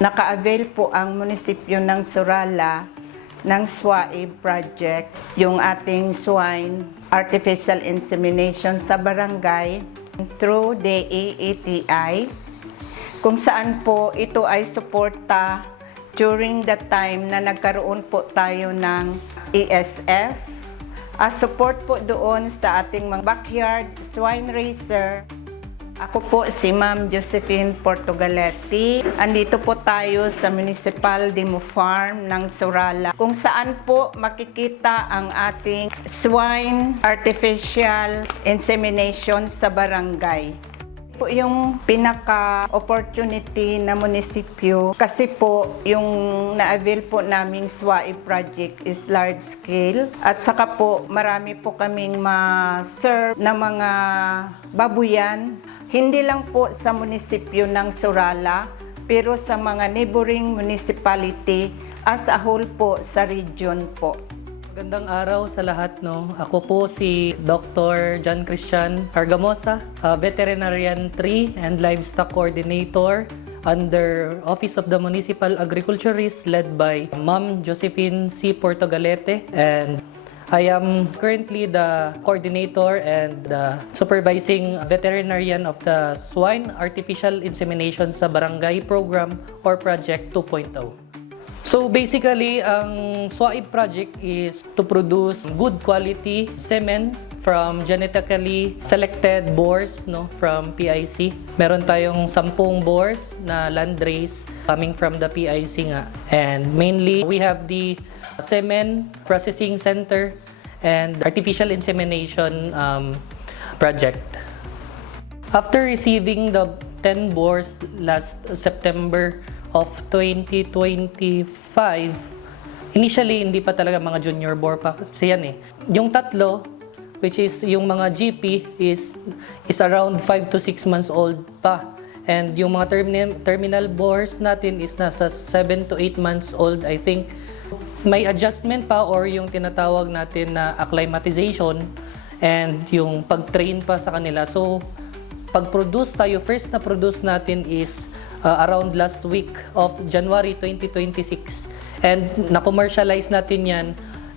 Naka-avail po ang munisipyo ng Surala ng SWAIB project, yung ating swine artificial insemination sa barangay through the AATI, kung saan po ito ay suporta during the time na nagkaroon po tayo ng ESF. Support po doon sa ating mga backyard swine raiser. Ako po si Ma'am Josephine Portugaletti. Andito po tayo sa Municipal Demo Farm ng Surala, kung saan po makikita ang ating swine artificial insemination sa barangay. Po yung pinaka-opportunity na munisipyo kasi po yung na-avail po naming SWAIB project is large scale at saka po marami po kaming ma-serve na mga babuyan, hindi lang po sa munisipyo ng Surala pero sa mga neighboring municipality as a whole po sa region po. Magandang araw sa lahat, no. Ako po si Dr. John Christian Argamosa, Veterinarian 3 and Livestock Coordinator under Office of the Municipal Agriculturist led by Ma'am Josephine C. Portugalete, and I am currently the coordinator and the supervising veterinarian of the Swine Artificial Insemination sa Barangay Program or Project 2.0. So basically, ang SWAIB project is to produce good quality semen from genetically selected boars, no, from PIC. Meron tayong 10 boars na landrace coming from the PIC nga. And mainly, we have the semen processing center and artificial insemination project. After receiving the 10 boars last September of 2025, initially hindi pa talaga mga junior boar pa kasi yan eh. Yung tatlo, which is yung mga GP, is around 5 to 6 months old pa. And yung mga terminal boars natin is nasa 7 to 8 months old, I think. May adjustment pa or yung tinatawag natin na acclimatization and yung pag-train pa sa kanila. So, pag-produce tayo, first na produce natin is around last week of January 2026. And na-commercialize natin yan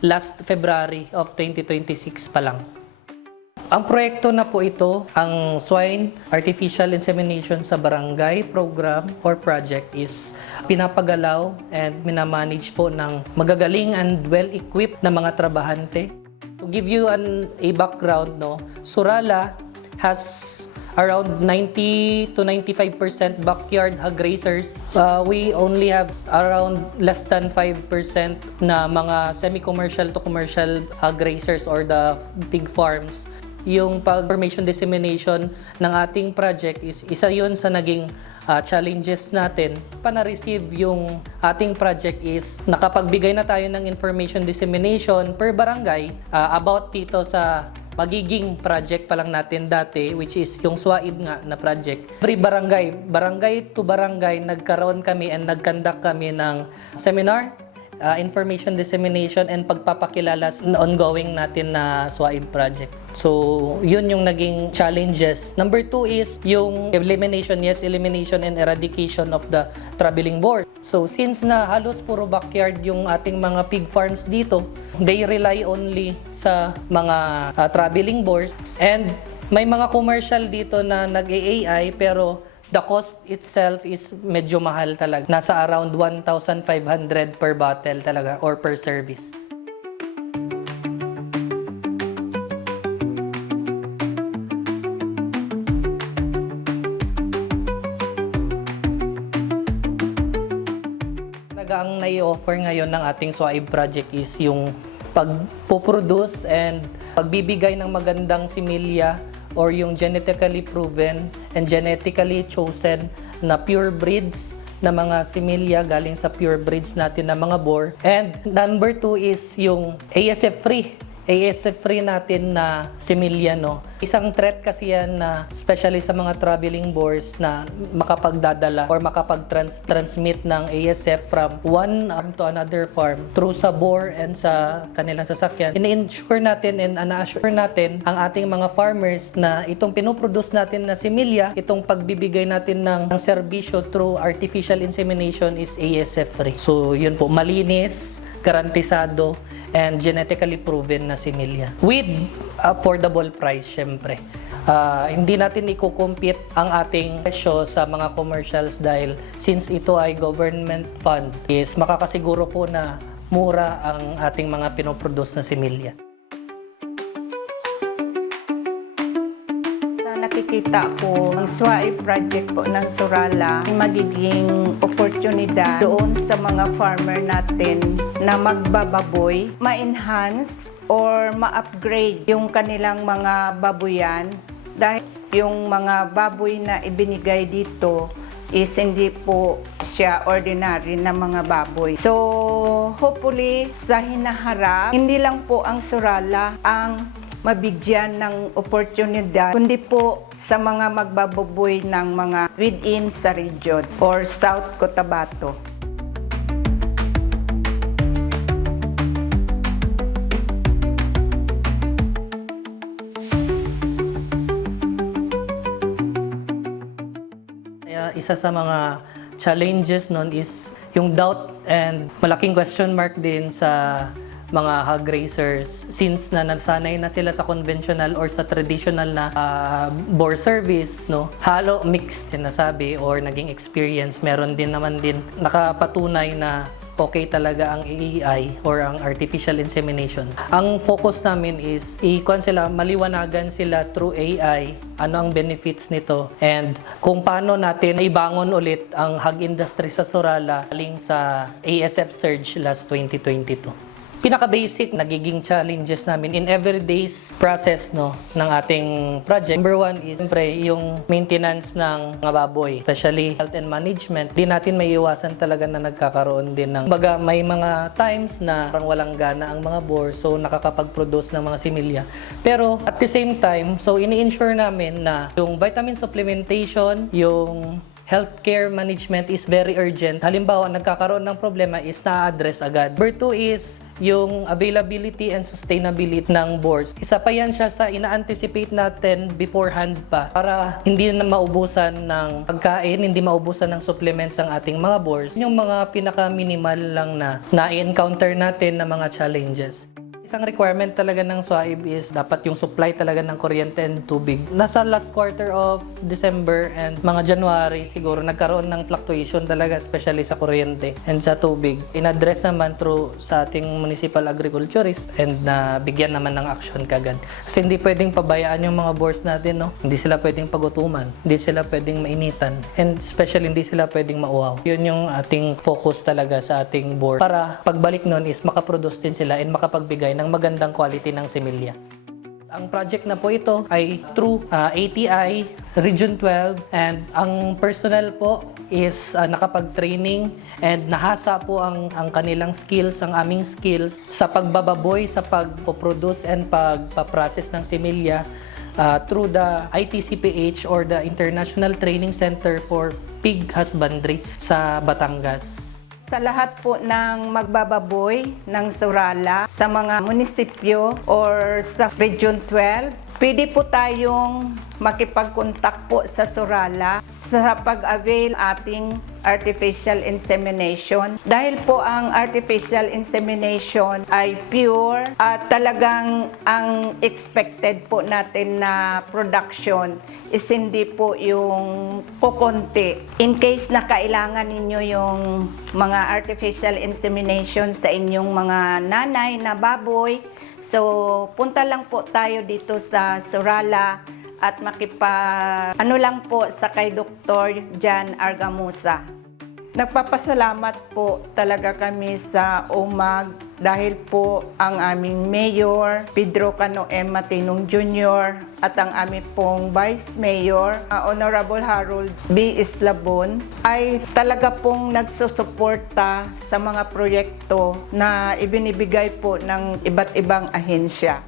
last February of 2026 pa lang. Ang proyekto na po ito, ang Swine Artificial Insemination sa Barangay Program or Project is pinapagalaw and minamanage po ng magagaling and well-equipped na mga trabahante. To give you a background, no, Surala has around 90 to 95% backyard hog raisers. We only have around less than 5% na mga semi-commercial to commercial hog raisers or the pig farms. Yung information dissemination ng ating project is isa yun sa naging challenges natin. Na-receive yung ating project is nakapagbigay na tayo ng information dissemination per barangay about dito sa magiging project pa lang natin dati, which is yung SWAIB nga na project. Every barangay to barangay, nagkaroon kami and nagkandak kami ng seminar, information dissemination, and pagpapakilala sa ongoing natin na SWAIB project. So, yun yung naging challenges. Number 2 is yung elimination and eradication of the traveling boar. So, since na halos puro backyard yung ating mga pig farms dito, they rely only sa mga traveling boars. And may mga commercial dito na nag-AI pero the cost itself is medyo mahal talaga. Nasa around 1,500 per bottle talaga or per service. Ang nai-offer ngayon ng ating SWAIB project is yung pagpuproduce and pagbibigay ng magandang similya or yung genetically proven and genetically chosen na pure breeds na mga similya galing sa pure breeds natin na mga boar. And number 2 is yung ASF-free natin na similya, no. Isang threat kasi yan na especially sa mga traveling boars na makapagdadala or makapag-transmit ng ASF from one farm to another farm through sa boar and sa kanilang sasakyan. Ini-ensure natin and na-assure natin ang ating mga farmers na itong pinoproduce natin na similya, itong pagbibigay natin ng serbisyo through artificial insemination is ASF free. So yun po, malinis, garantisado, and genetically proven na similya. With affordable price, syempre. Hindi natin i-compete ang ating presyo sa mga commercials dahil since ito ay government fund, is makakasiguro po na mura ang ating mga pinoproduce na similya. Nakikita ko ang SWAIB project po ng Surala magiging oportunidad doon sa mga farmer natin na magbababoy, ma-enhance or ma-upgrade yung kanilang mga baboyan dahil yung mga baboy na ibinigay dito is hindi po siya ordinary na mga baboy. So, hopefully sa hinaharap, hindi lang po ang Surala ang mabigyan ng oportunidad, kundi po sa mga magbababoy ng mga within sa region or South Cotabato. Kaya isa sa mga challenges nun is yung doubt and malaking question mark din sa mga hog raisers since na nasanay na sila sa conventional or sa traditional na boar service, no, halo mixed sinasabi or naging experience, meron din naman din nakapatunay na okay talaga ang AEI or ang artificial insemination. Ang focus namin is maliwanagan sila through AI, ano ang benefits nito, and kung paano natin ibangon ulit ang hog industry sa Surala galing sa ASF surge last 2022. Pinaka-basic nagiging challenges namin in everyday's process, no, ng ating project. Number one is siyempre yung maintenance ng mga baboy, especially health and management. Di natin may iwasan talaga na nagkakaroon din ng may mga times na parang walang gana ang mga boar, so nakakapag-produce ng mga similya. Pero at the same time, so ini-ensure namin na yung vitamin supplementation, yung healthcare management is very urgent. Halimbawa, nagkakaroon ng problema is na-address agad. Number two is yung availability and sustainability ng boars. Isa pa yan siya sa ina-anticipate natin beforehand pa para hindi na maubusan ng pagkain, hindi maubusan ng supplements ang ating mga boars. Yung mga pinaka-minimal lang na na-encounter natin na mga challenges. Isang requirement talaga ng SWAIB is dapat yung supply talaga ng kuryente and tubig. Nasa last quarter of December and mga January siguro nagkaroon ng fluctuation talaga, especially sa kuryente and sa tubig. In-address naman through sa ating municipal agriculturist and bigyan naman ng action kagad. Kasi hindi pwedeng pabayaan yung mga boars natin, no? Hindi sila pwedeng pagutuman, hindi sila pwedeng mainitan, and especially hindi sila pwedeng mauaw. Yun yung ating focus talaga sa ating board para pagbalik nun is makaproduce din sila and makapagbigay ng magandang quality ng similya. Ang project na po ito ay through ATI, Region 12, and ang personal po is nakapag-training and nahasa po ang kanilang skills, ang aming skills sa pagbababoy, sa pagpoproduce and pagpaprocess ng similya through the ITCPH or the International Training Center for Pig Husbandry sa Batangas. Sa lahat po ng magbababoy ng Surala, sa mga munisipyo or sa Region 12, pwede po tayong makipag-contact po sa Surala sa pag-avail ating artificial insemination. Dahil po ang artificial insemination ay pure at talagang ang expected po natin na production is hindi po yung kukunti. In case na kailangan ninyo yung mga artificial insemination sa inyong mga nanay na baboy, so punta lang po tayo dito sa Surala at ano lang po sa kay Dr. Jan Argamusa. Nagpapasalamat po talaga kami sa OMAG dahil po ang aming Mayor, Pedro Cano M. Matinong Jr. at ang aming pong Vice Mayor, Honorable Harold B. Islabon, ay talaga pong nagsusuporta sa mga proyekto na ibinibigay po ng iba't ibang ahensya.